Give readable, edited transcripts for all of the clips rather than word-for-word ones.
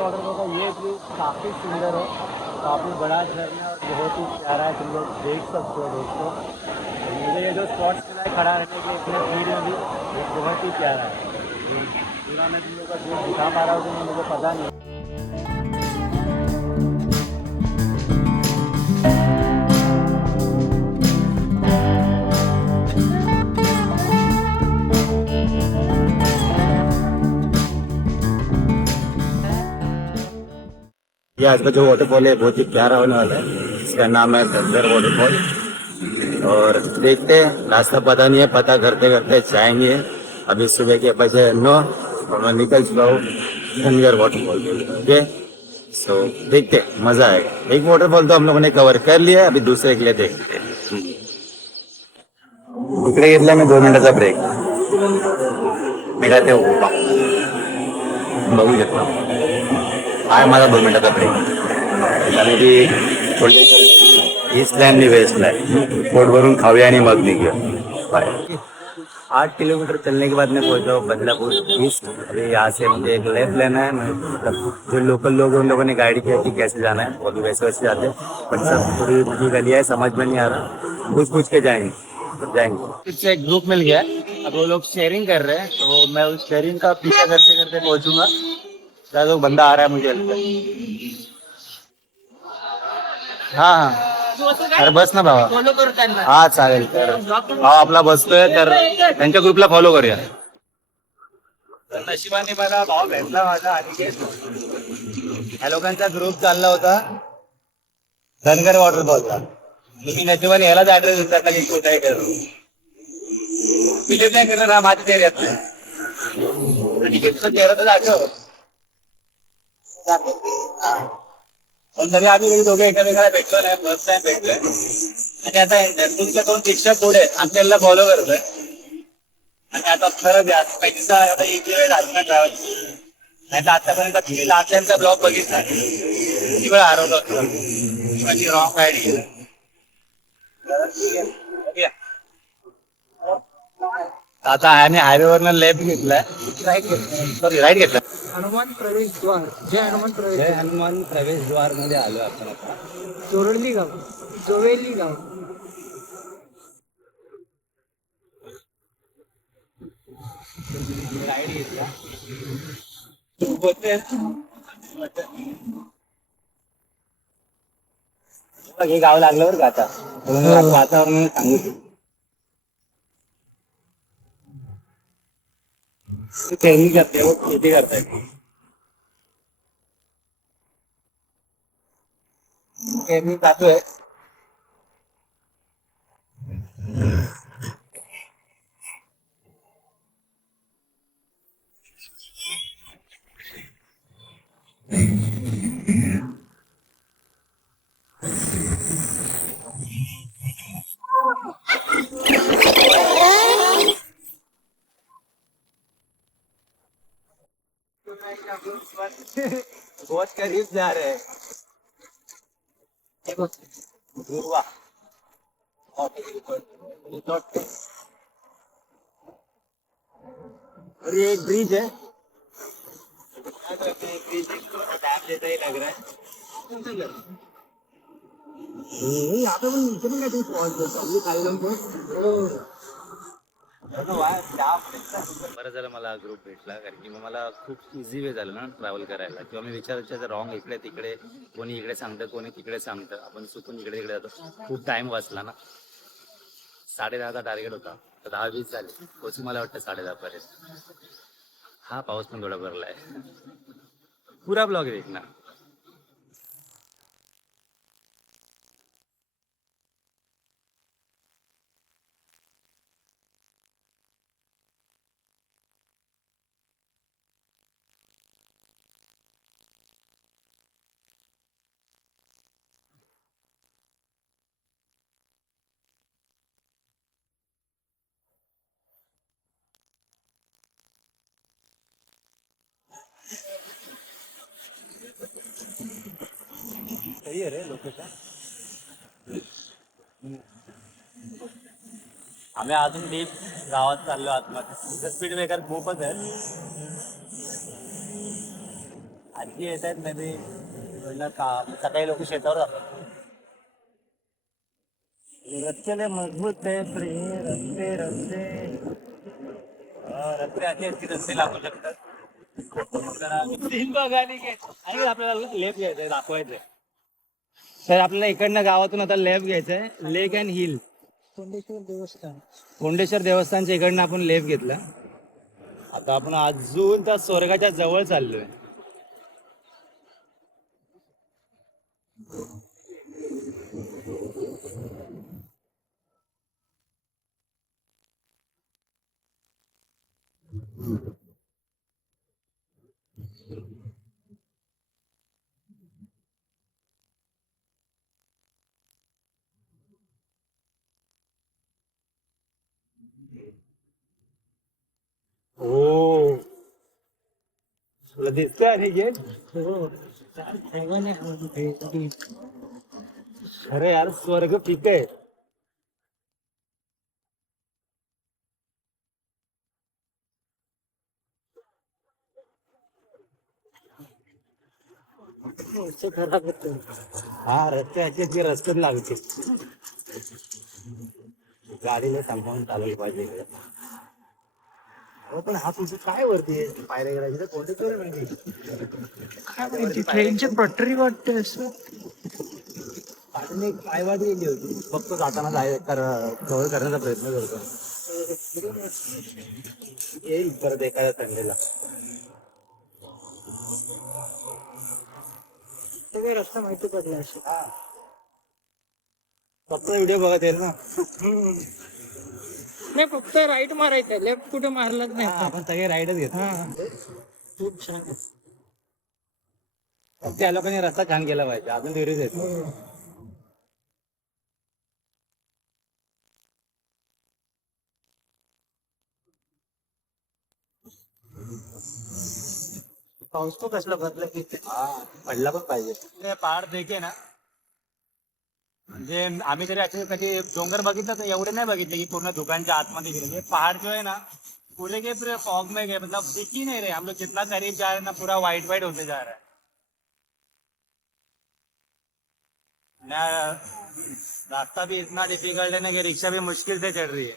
Waterfall का ये view काफ़ी सुंदर है, काफ़ी बड़ा झरना और बहुत ही प्यारा है। तुम लोग देख सकते हो दोस्तों। तो मुझे ये जो स्पॉट्स मिला है खड़ा रहने के लिए इतने भीड़ में भी, ये बहुत ही प्यारा है। पूरा मैं तुम लोग का व्यू दिखा पा रहा हूँ कि नहीं मुझे पता नहीं। ये आज का जो वाटरफॉल है बहुत ही प्यारा होने वाला है। इसका नाम है धनगर वाटरफॉल। और देखते हैं, रास्ता पता नहीं है, पता करते करते जाएंगे। अभी सुबह के बजे 9 और मैं निकल चुका हूँ धनगर वाटरफॉल के लिए। ओके, सो देखते हैं, मजा आएगा। एक वाटरफॉल तो हम लोगों ने कवर कर लिया है, अभी दूसरे के लिए देखते हैं। इकडे घेतला मी 2 मिनिटाचा ब्रेक. मी काय ते बघू शकतो. आहे माझा 2 मिनिटाचा ब्रेक. कारण की थोडी ईस्ट लाईन आणि वेस्ट लाईन पोट भरून खाऊया आणि मग निघूया. बाय. 8 किलोमीटर चलने के बाद मैं पहुंचा हूँ बदलापुर ईस्ट। अभी यहाँ से मुझे एक लेफ्ट लेना है। मतलब जो लोकल लोग हैं उन लोगों ने गाइड किया कि कैसे जाना है, वो भी वैसे वैसे जाते हैं। बट सब थोड़ी मुझे गलियाँ है, समझ में नहीं आ रहा, पूछ के जाएंगे तो जाएंगे। इससे एक ग्रुप मिल गया है, अब वो लोग शेयरिंग कर रहे हैं, तो मैं उस शेयरिंग का पीछा करते करते पहुंचूंगा। शायद वो बंदा आ रहा है मुझे लगता है। हाँ हाँ, अरे बस ना बाबा, फॉलो करू त्यांना. हा चालेल. तर हा आपला बसतोय, तर त्यांच्या ग्रुपला फॉलो करूया. तर नशिबाने मला भाव भेटला माझा अनिकेत. ह्या लोकांचा ग्रुप चालला होता धनगर वॉटरफॉलला. तुम्ही नशिबाने ह्यालाच ऍड्रेस विचारला की कुठे आहे करू. बिलीव्ह नाही करणार, हा माझ्या चेहऱ्यात नाही. अनिकेतचा चेहरा तर दाखव. पण तरी आम्ही वेळी दोघे एकामेकाला भेटलो नाही, फर्स्ट टाइम भेटलोय. आणि आता तुमच्या 2 रिक्षा पुढे आपल्याला फॉलो करतोय. आणि आता खरं द्या पैसा आता एक वेळ राजकारण ट्रॅव्हल नाही तर आतापर्यंत किती लाखांचा ब्लॉग बघितला, किती वेळ हरवलं होतं, माझी रॉंग आयडी. आता आम्ही हायवेवरनं लेफ्ट घेतलाय, राईट घेतला, सॉरी राईट घेतला. हनुमान प्रवेश द्वार, जय हनुमान प्रवेश जय द्वार. हनुमान प्रवेश द्वार मध्ये आलो आपण आता. जोरली गाव, जोवेली गाव. राईट घेतला. हे गाव लागलं बरं का आता. वातावरण सांगू खेळणी करते, शेती करताय. मी जातोय. बहुत करीब जा रहे हैं. गुरुआ. और ये एक ब्रिज है. ब्रिज डैम जैसा ही लग रहा है. यहाँ पे नीचे में कैसे पहुंच गए. बरं झालं मला ग्रुप भेटला, कारण की मग मला खूप इझी वे झालं ना ट्रॅव्हल करायला. किंवा मी विचारायचं रॉंग इकडे तिकडे, कोणी इकडे सांगतं कोणी तिकडे सांगतं, आपण चुकून इकडे तिकडे जातो. खूप टाइम वाचला ना. 10:30चा टार्गेट होता, तर 10:20 झाले. पोचू मला वाटतं 10:30 पर्यंत. हा पाऊस पण थोडा भरलाय. पुरा ब्लॉग देखना. सही आहे रे लोकेशन. आम्ही अजून डीप गावात चाललो आतमध्ये. स्पीड ब्रेकर खूपच आहे. आजी येत आहेत मे बी सकाळी लोक शेतावर जातात. रस्ते लय मजबूत आहे रस्ते रस्ते रस्ते असे आहेत की रस्ते लागू शकतात. बघायला घे. आणि आपल्याला लेफ्ट घ्यायचंय दाखवायचंय. तर आपल्याला इकडनं गावातून आता लेफ्ट घ्यायचंय लेक अँड हिल. कोंडेश्वर देवस्थान. कोंडेश्वर देवस्थानच्या इकडनं आपण लेफ्ट घेतला. आता आपण अजून त्या स्वर्गाच्या जवळ चाललोय. हो तुला दिसतंय आणि गेट. हो. हेवन आहे. अरे यार स्वर्ग पीक आहे. वरचं खराब होतं. हा रस्ते असे की रस्त्यात लागते. गाडीला सांभाळून चालवली पाहिजे इकडे. हो पण हा तुझं काय वरती आहे? पायऱ्या गेला तिथे कोणते कर म्हणजे काय माहिती ट्रेनची पटरी वाटते असं. अजून एक पायवाट गेली होती फक्त जाताना जाय कव्हर करण्याचा प्रयत्न करतो. येईल परत एखाद्या संडेला. सगळे रस्ता माहिती पडला असं. फक्त व्हिडिओ बघत येईल ना. नाही फक्त राईट मारायचं लेफ्ट कुठे मारलाच नाही आपण. आपण सगळे राईडच घेतो. हा खूप छान आहे. त्या लोकांनी रस्ता छान केला पाहिजे अजून देरीच येतो. हो. पाऊस तो कसला भरला की. हा पडला पण पाहिजे. ते पहाड देखे ना म्हणजे आम्ही तरी असे कधी डोंगर बघितलं तर एवढे नाही बघितले की पूर्ण दुकानच्या आतमध्ये गेले. पहाड़ जो है ना पूरे के पूरे फॉग में गए मतलब दिख ही नहीं रहे. हम लोग जितना करीब जा रहे हैं ना पूरा वाइट वाइट होते जा रहा है ना. रास्ता भी इतना डिफिकल्ट है ना कि रिक्शा भी मुश्किल से चल रही है.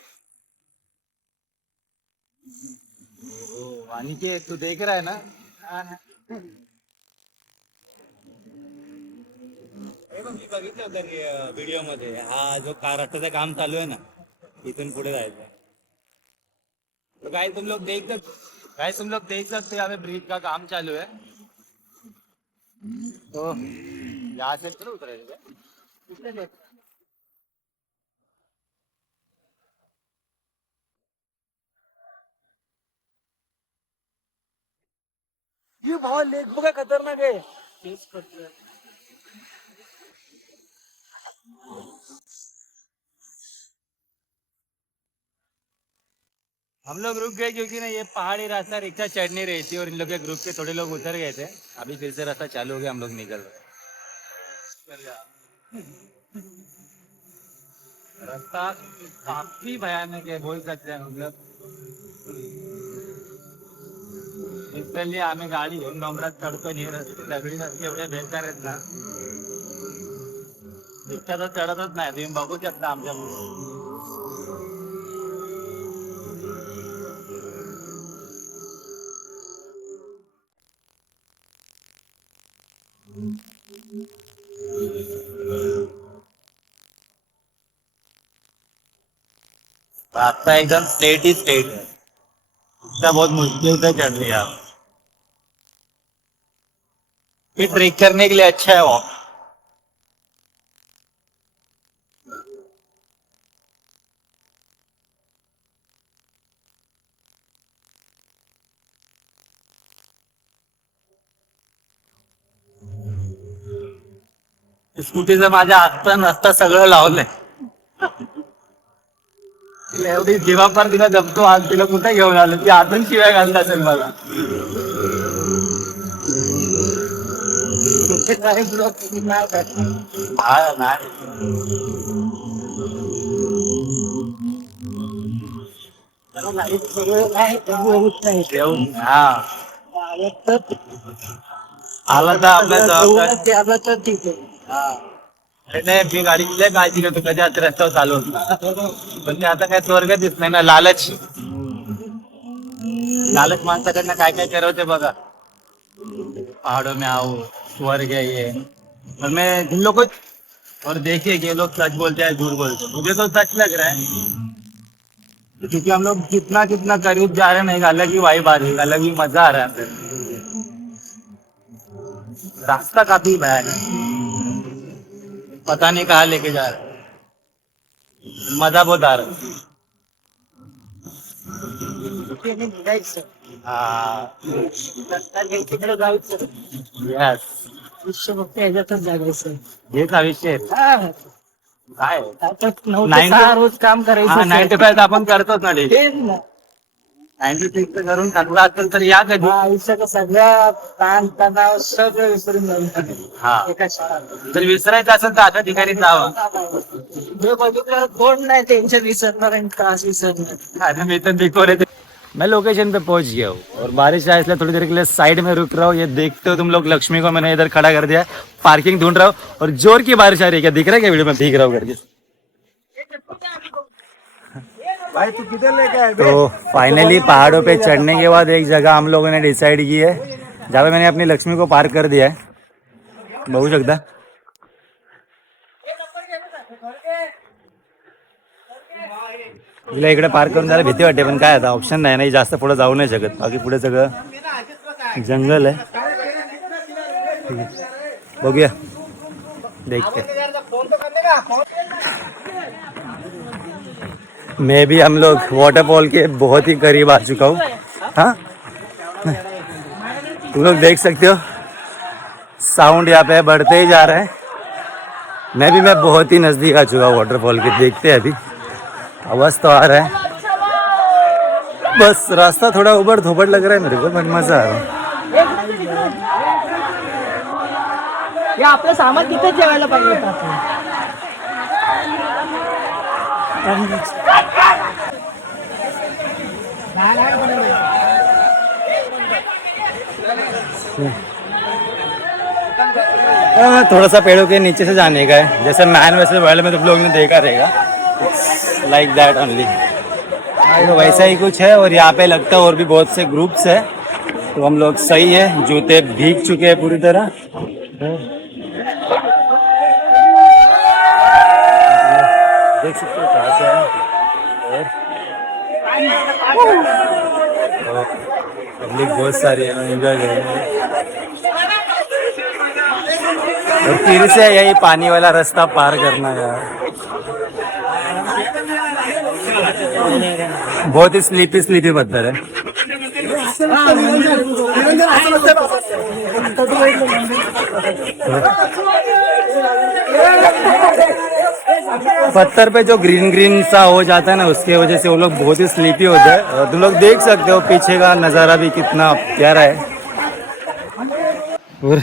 अनिकेत तू देख रहा है ना. हे बघ, मी बघितलं होतं व्हिडिओ मध्ये हा जो रस्त्याचं काम चालू आहे ना इथून पुढे जायचं. तो गाइस तुम लोग देख सकते हो यहाँ पे ब्रिज का काम चालू है. तो यहाँ से चलो उतरेंगे. ये भावा लेक बघा खतरनाक आहे. तेच करतोय. हम लोग रुक गए क्योंकि ना ये पहाड़ी रास्ता रिक्शा चढ़ नहीं रही थी और इन लोग के ग्रुप के थोड़े लोग उतर गए थे. अभी फिर से रास्ता चालू हो गया हम लोग निकल रहे. रास्ता काफी भयानक है बोल सकते हैं मतलब. लिटरली आम्ही गाडी घेऊन डोंगरात चढतो आणि हे रस्ते दगडी रस्ते एवढे बेकार आहेत ना रिक्षा तर चढतच नाही. तुम्ही बघू शकता आमच्या रास्ता एकदम स्ट्रेट ही स्ट्रेट है. रिक्शा बहुत मुश्किल से चल रही है. ये ट्रेक करने के लिए अच्छा है वो. स्कूटीचं माझ्या आत्ता नसता सगळं लावलंय. तिला एवढी जीवापार तिला जमतो आज तिला कुठे घेऊन आलो ती अजून शिवाय घालत असेल मला. हा नाही सगळं काय व्यवस्था आहे. हा आला तर आपल्या जबाबदार. ते आलं तर ठीक आहे. नाही मी गाडी लय काळजी घेतो कधी आता रस्त्यावर चालू पण ते आता काय स्वर्ग दिसत नाही ना. लालच लालच माणसाकडनं काय काय करवते बघा. पहाड़ों में आओ स्वर्ग है ये. और मैं जिन लोग को और देखिए कि ये लोग सच बोलते हैं झूठ बोलते हैं. मुझे तो सच लग रहा है क्योंकि हम लोग जितना जितना करीब जा रहे हैं ना एक अलग ही वाइब आ रही है, अलग ही मजा आ रहा है अंदर. रास्ता काफी भयानक है, पता नहीं कहाँ लेके जा रहा है. मजा बहुत आ रहा है. हाँ तिकडे जायचं यस विश्व फक्त ह्याच्यातच जागायचं. हेच आयुष्य आहे. काय आता 9 Nine ते to- 6 रोज काम करायचं. 95 आपण करतोच ना डे. तेच ना. 96 करून टाकला असेल तर या कधी. हा, आयुष्याचा सगळ्या ताण तणाव सगळं विसरून जाऊन हा. एका शाळेत. जर विसरायचं असेल तर अशा ठिकाणी जावं. जे बघितलं कोण नाही टेन्शन विसरणार आणि त्रास विसरणार. अरे मैं तो देखो रे. मैं लोकेशन पे पहुंच गया हूँ और बारिश आया इसलिए थोड़ी देर के लिए साइड में रुक रहा हूँ. ये देखते हो तुम लोग लक्ष्मी को मैंने इधर खड़ा कर दिया है. पार्किंग ढूंढ रहा हूँ और जोर की बारिश आ रही है. क्या दिख रहा है क्या वीडियो में भीग रहा हूँ करके. भाई तू किधर लेके आए? तो फाइनली पहाड़ों पे चढ़ने के बाद एक जगह हम लोगों ने डिसाइड की है जहाँ पे मैंने अपनी लक्ष्मी को पार्क कर दिया है. बघू शकता. तिला इकडे पार्क करून जायला भीती वाटते पण काय आता ऑप्शन नाही ना. जास्त पुढे जाऊ नाही शकत. बाकी पुढे सगळं जंगल आहे. ठीक आहे. बघूया देखते. मैं भी हम लोग वाटरफॉल के बहुत ही करीब आ चुका हूँ. हाँ तुम लोग देख सकते हो साउंड यहाँ पे बढ़ते ही जा रहा है. मैं बहुत ही नजदीक आ चुका हूँ वाटरफॉल के. देखते हैं अभी आवाज तो आ रहा है. बस रास्ता थोड़ा उबड़ धोबड़ लग रहा है मेरे को पण मजा आ रहा है. या आपलं सामान तिथेच जेवायला पाहिजे होतं आपण. थोड़ा सा पेड़ों के नीचे से जाने का है. जैसे मैन वैसे वर्ल्ड में तुम लोग ने देखा रहेगा. Like that only. तो वैसा ही कुछ है. और यहाँ पे लगता है और भी बहुत से ग्रुप्स है. तो हम लोग सही है. जूते भीग चुके हैं पूरी तरह. देख सकते हो कहाँ से है. और पब्लिक बहुत सारी है. एंजॉय कर रहे हैं. और फिर से यही पानी वाला रास्ता पार करना है. बहुत ही स्लीपी पत्थर है. पत्थर पे जो ग्रीन ग्रीन सा हो जाता है ना उसके वजह से वो लोग बहुत ही स्लीपी होते हैं. और तुम लोग देख सकते हो पीछे का नज़ारा भी कितना प्यारा है. और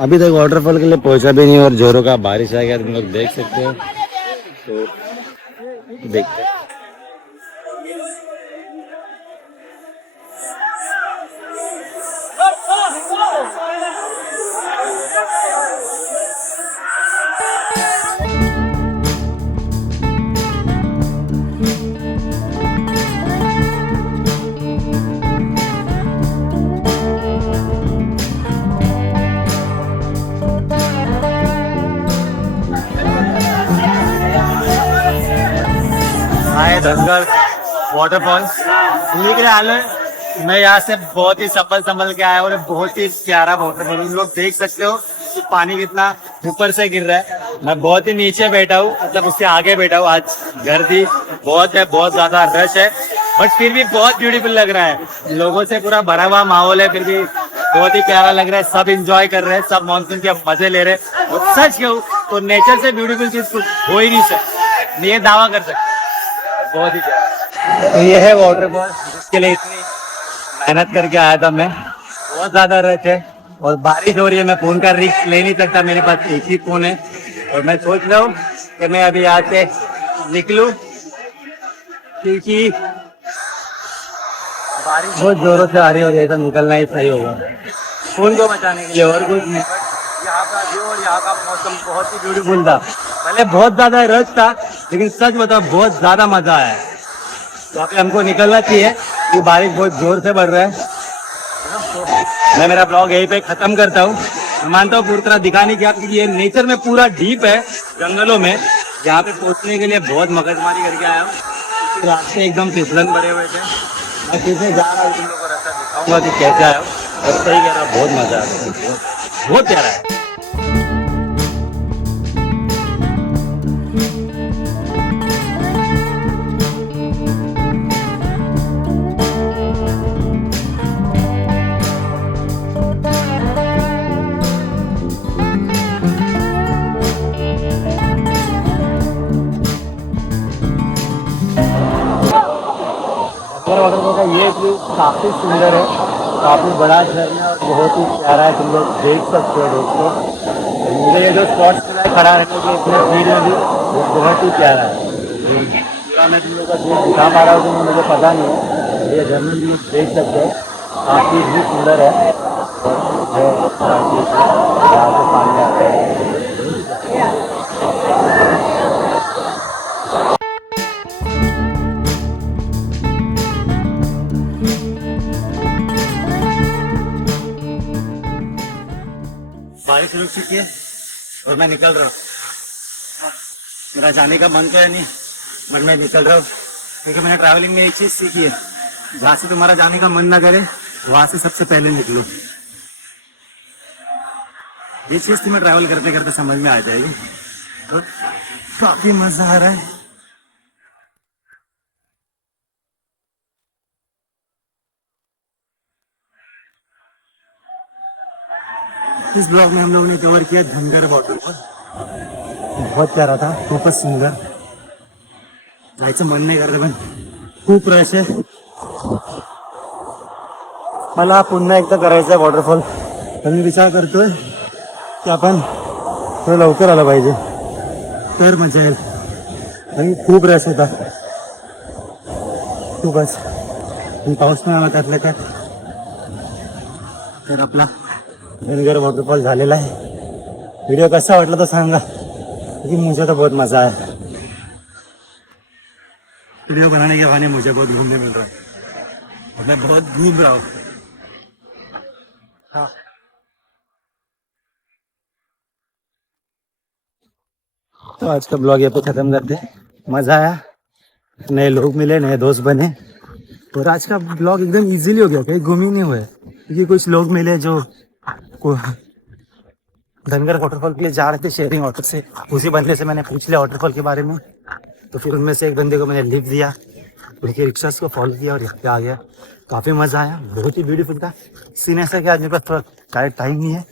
अभी तक वाटरफॉल के लिए पहुंचा भी नहीं और जोरों का बारिश आ गया. तुम लोग देख सकते हो. तो देखते हैं. दंगल वाटरफॉल घूमने के लिए आए हैं. मैं यहाँ से बहुत ही संभल के आया और बहुत ही प्यारा वाटरफॉल. तुम लोग देख सकते हो कि पानी कितना ऊपर से गिर रहा है. मैं बहुत ही नीचे बैठा हूँ, मतलब उससे आगे बैठा हूँ. आज गर्दी बहुत है, बहुत ज्यादा रश है, बट फिर भी बहुत ब्यूटीफुल लग रहा है. लोगों से पूरा भरा हुआ माहौल है, फिर भी बहुत ही प्यारा लग रहा है. सब इंजॉय कर रहे हैं, सब मानसून के मजे ले रहे हैं. और सच कहूँ तो नेचर से ब्यूटीफुल चीज हो ही नहीं सकती. ये दावा कर सकते. बहुत ही प्यारा. तो ये है वाटरफॉल जिसके लिए इतनी मेहनत करके आया था मैं. बहुत ज्यादा रश है और बारिश हो रही है. मैं फोन का रिस्क ले नहीं सकता, मेरे पास एक ही फोन है. और मैं सोच रहा हूँ कि मैं अभी यहाँ से निकलूं क्योंकि बारिश बहुत जोरों से आ रही हो जाए तो निकलना ही सही होगा. फोन को बचाने के लिए और कुछ नहीं। यहाँ का व्यू और यहाँ का मौसम बहुत ही ब्यूटीफुल था। पहले बहुत ज्यादा रश था, लेकिन सच बताओ बहुत ज्यादा मजा आया। तो अभी हमको निकलना चाहिए, ये बारिश बहुत जोर से बढ़ रहा है। मैं मेरा ब्लॉग यहीं पे खत्म करता हूँ। मैं मानता हूँ पूरी तरह दिखा नहीं किया, क्योंकि ये नेचर में पूरा डीप है, जंगलों में। यहाँ पे पहुँचने के लिए बहुत मगजमारी करके आया हूँ। रास्ते एकदम फिसलन भरे हुए थे। मैं फिर से जा रहा हूँ, तुम लोग को रास्ता दिखाऊंगा कि कैसे आया हूँ। और सही कह रहा हूँ, बहुत मजा आया, बहुत प्यारा है। वाटरफॉल का ये व्यू काफ़ी सुंदर है, काफ़ी बड़ा झरना है और बहुत ही प्यारा है। तुम लोग देख सकते हो दोस्तों। मुझे ये जो स्पॉट्स मिला है खड़ा रहने के इतने भीड़ में भी, वो बहुत ही प्यारा है। पूरा मैं तुम लोग का जो दिखा पा रहा हूँ तो मुझे पता नहीं है। ये झरना भी देख सकते हो, काफ़ी भी सुंदर है। यहाँ से पानी आता है। बारिश रुक चुकी है और मैं निकल रहा हूँ। मेरा जाने का मन तो है नहीं, बट मैं निकल रहा हूँ, क्योंकि मैंने ट्रैवलिंग में एक चीज़ सीखी है, जहाँ से तुम्हारा जाने का मन ना करे वहाँ से सबसे पहले निकलो। ये चीज़ तुम्हें ट्रैवल करते करते समझ में आ जाएगी। तो काफ़ी मज़ा आ रहा है। इस ब्लॉग में हम लोगों ने कवर किया धनगर वाटरफॉल। बहुत प्यारा था, खूपच सुंदर। जायचं मन नाही करत, पण खूप रश आहे। मला पुन्हा एकदा करायचं आहे वॉटरफॉल, तर मी विचार करतोय की आपण थोडं लवकर आलं पाहिजे, तर मजा येईल। आणि खूप रश होता, खूपच। पाऊस पण आला त्यातल्या त्यात। तर आपला धनगर वॉटरफॉल झालेला है। वीडियो कैसा वाटला तो सांगा, क्योंकि मुझे तो बहुत मज़ा आया। वीडियो बनाने के बहाने मुझे बहुत घूमने मिल रहा है और मैं बहुत घूम रहा हूँ। हाँ, तो आज का ब्लॉग यहाँ पे ख़त्म करते हैं। मज़ा आया, नए लोग मिले, नए दोस्त बने, और आज का ब्लॉग एकदम इजीली हो गया, कहीं गुम ही नहीं हुए, क्योंकि कुछ लोग मिले जो को धनगर वाटरफॉल के लिए जा रहे थे शेयरिंग ऑटो से। उसी बंदे से मैंने पूछ लिया वाटरफॉल के बारे में, तो फिर उनमें से एक बंदे को मैंने लिख दिया, उनके रिक्शा को फॉलो किया और यहाँ पे आ गया। काफ़ी मज़ा आया, बहुत ही ब्यूटीफुल था। सीन ऐसा कि आज मेरे पास थोड़ा टाइम नहीं है,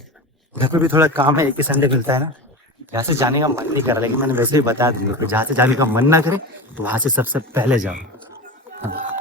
घर पर भी थोड़ा काम है, एक ही संडे मिलता है ना। यहाँ से जाने का मन नहीं कर रहा, लेकिन मैंने वैसे ही बता दिया कि जहाँ से जाने का मन ना करे तो वहाँ से सबसे पहले जाओ। हाँ।